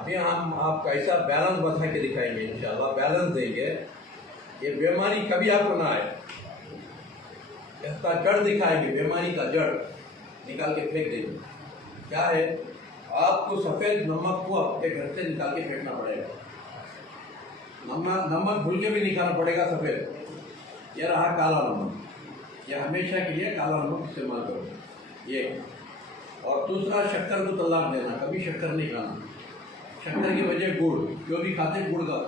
अभी हम आपका ऐसा बैलेंस बता के दिखाएंगे, इंशाल्लाह बैलेंस देंगे। ये बीमारी कभी आपको ना आए, इसका जड़ दिखाएंगे, बीमारी का जड़ निकाल के फेंक देंगे। क्या है, आपको सफ़ेद नमक को अपने घर से निकाल के फेंकना पड़ेगा। नमक भूल के भी निकालना पड़ेगा सफ़ेद। ये रहा काला नमक, ये हमेशा के लिए काला नमक इस्तेमाल करो ये। और दूसरा, शक्कर को तलाक देना, कभी शक्कर नहीं खाना। शक्कर की वजह गुड़, जो भी खाते गुड़ का।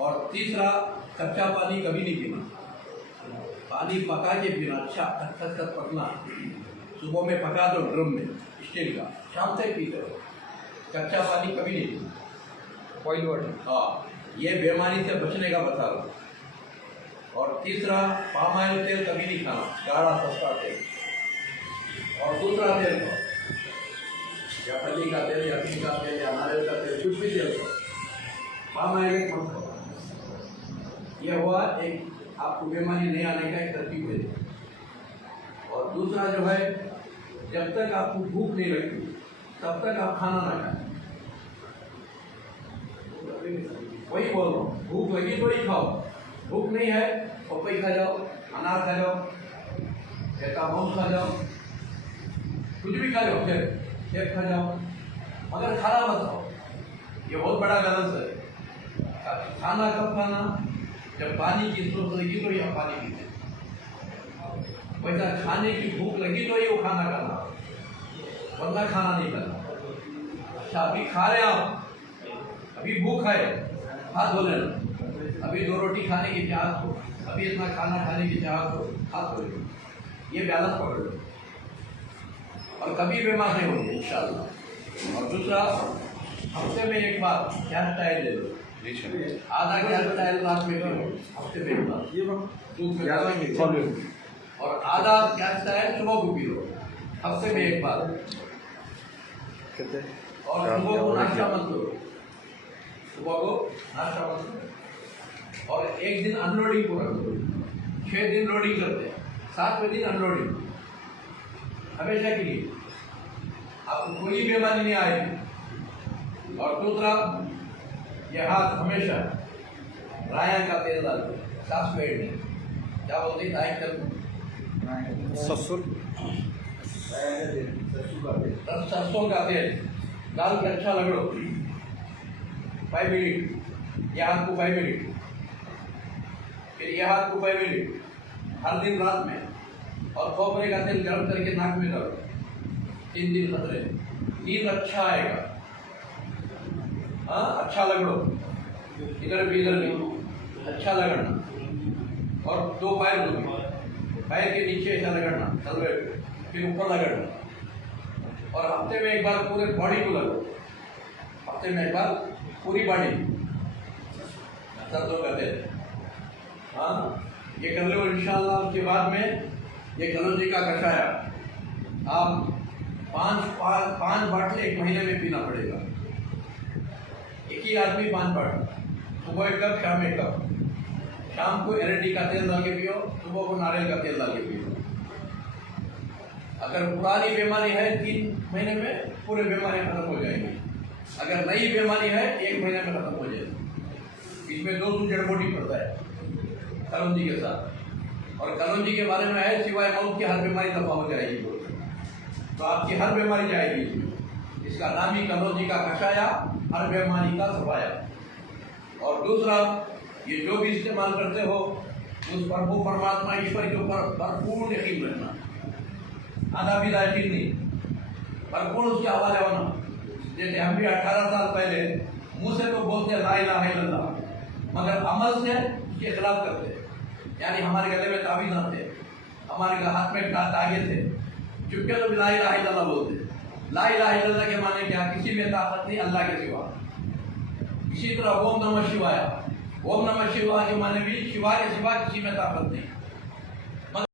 और तीसरा, कच्चा पानी कभी नहीं पीना, पानी पका के पीना, अच्छा खस पकना। सुबह में पका दो ड्रम में स्टील का, शाम तक पीते रहो। कच्चा पानी कभी नहीं पीना, बॉइल वाटर। हाँ, ये बीमारी से बचने का बता रहा। और तीसरा, पाम ऑयल तेल कभी नहीं खाना, गाढ़ा सस्ता तेल। और दूसरा तेल को, या फली का तेल, या तिल का तेल, या नारियल का तेल, कुछ भी तेल को, पाम ऑयल मत खाओ। यह हुआ एक आपको बीमारी नहीं आने का एक तरकीब है। और दूसरा जो है, जब तक आपको भूख नहीं लगती तब तक आप खाना ना खाएं। वही बोल रहा हूँ, भूख लगी तो ही खाओ, भूख नहीं है पपई खा जाओ, अनार खा जाओ, मांस खा जाओ, कुछ भी खा जाओ, केक खा जाओ, मगर खाना मत खाओ। ये बहुत बड़ा गलत है। खाना कब खाना, जब पानी की जरूरत लगी तो यह पानी पीते। वैसा खाने की भूख लगी तो ये वो खाना खाना, वरना खाना नहीं करना। अच्छा, अभी खा रहे आप, अभी भूख है, हाथ धो लेना। अभी 2 रोटी खाने की चाहत हो, अभी इतना खाना खाने की चाहत हो, हाथ धो लेना। ये बैलेंस पकड़ लो और कभी बीमार नहीं होंगे इंशाल्लाह। और दूसरा, हफ्ते में एक बार हेयर स्टाइल ले लो, आधा हेयर स्टाइल रात में करो, हफ्ते में एक बार। और आधा हेयर स्टाइल सुबह को पी लो, हफ्ते में एक बार। और सुबह को नाश्ता मत करो, सुबह को नाश्ता मत करो। और एक दिन अनलोडिंग पूरा करो। 6 दिन लोडिंग करते हैं, 7वें दिन अनलोडिंग, हमेशा के लिए आपको कोई बीमारी नहीं आएगी। और दूसरा, यह हाथ हमेशा रायन का तेल डाल दो, साफ पेड़ में, क्या बोलते हैं रायन का, सरसों का तेल डाल के अच्छा लगो 5 मिनट, यह हाथ को 5 मिनट, फिर यह हाथ को 5 मिनट, हर दिन रात में। और खोपरे का तेल गर्म करके नाक में डालो, 3 दिन खतरे, नींद अच्छा आएगा। हाँ, अच्छा लगो, इधर भी इधर भी अच्छा लगना। और 2 पैर दो, पैर के नीचे ऐसा लगना, तलवे पे, फिर ऊपर लगना। और हफ्ते में एक बार पूरे बॉडी को लगो, हफ्ते में एक बार पूरी बॉडी, सरसों का तेल। हाँ, ये कर लो इंशाल्लाह। उसके बाद में ये कलौंजी का कषाय आप 5 बाटले 1 महीने में पीना पड़ेगा। एक ही आदमी 5 बाटल, सुबह 1 कप, शाम 1 कप। शाम को एलईडी का तेल डाल के पियो, सुबह को नारियल का तेल डाल के पियो। अगर पुरानी बीमारी है 3 महीने में पूरे बीमारी खत्म हो जाएगी। अगर नई बीमारी है 1 महीने में खत्म हो जाएगी। इसमें 200 जड़ बूटी पड़ता है कलौंजी के साथ। और कलौंजी के बारे में है, सिवाय मौत की हर बीमारी दफा हो जाएगी, तो आपकी हर बीमारी जाएगी। इसका नाम ही कलौंजी का कषाया, हर बीमारी का सफाया। और दूसरा, ये जो भी इस्तेमाल करते हो उस प्रभु परमात्मा ईश्वर के ऊपर भरपूर यकीन रखना, आधा भी यकीन नहीं, भरपूर उसके हवाले होना। जैसे हम भी 18 साल पहले मुँह से तो बोलते ला इलाहा इल्लल्लाह, मगर अमल से उसके खिलाफ करते। यानी हमारे गले में ताबीज़ न थे, हमारे हाथ में तागे थे, चुपके तो ला इलाहा इल्लल्लाह बोलते। ला इलाहा इल्लल्लाह के माने क्या, किसी में ताकत नहीं अल्लाह के सिवा। इसी तरह ओम नमः शिवाय, ओम नमः शिवाय के माने भी शिवा के सिवा किसी में ताकत नहीं।